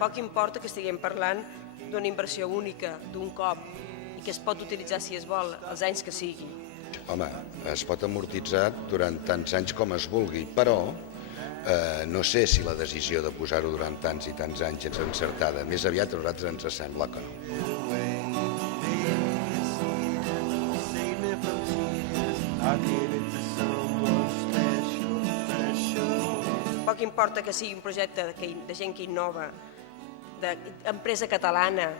Poc importa que estiguem parlant d'una inversió única, d'un cop, i que es pot utilitzar, si es vol, els anys que sigui. Home, es pot amortitzar durant tants anys com es vulgui, però no sé si la decisió de posar-ho durant tants i tants anys és encertada. Més aviat a nosaltres ens sembla que no. Poc importa que sigui un projecte de gent que innova, d'empresa catalana.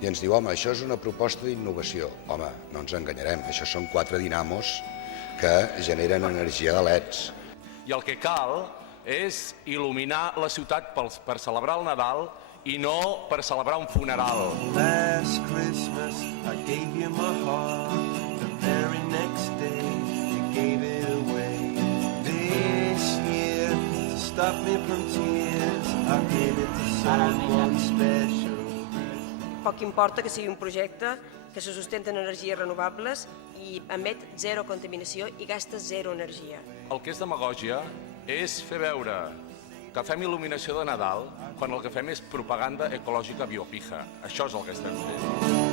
I ens diu, home, això és una proposta d'innovació. Home, no ens enganyarem, això són 4 dinamos que generen energia de leds. I el que cal és il·luminar la ciutat per celebrar el Nadal i no per celebrar un funeral. Last Christmas I gave you my heart. The very next day you gave it away. This year, to stop me from tears, I gave it to someone special. Poc importa que sigui un projecte que se sustenta en energies renovables i emet zero contaminació i gasta zero energia. El que és demagògia és fer veure que fem il·luminació de Nadal quan el que fem és propaganda ecològica biopija. Això és el que estem fent.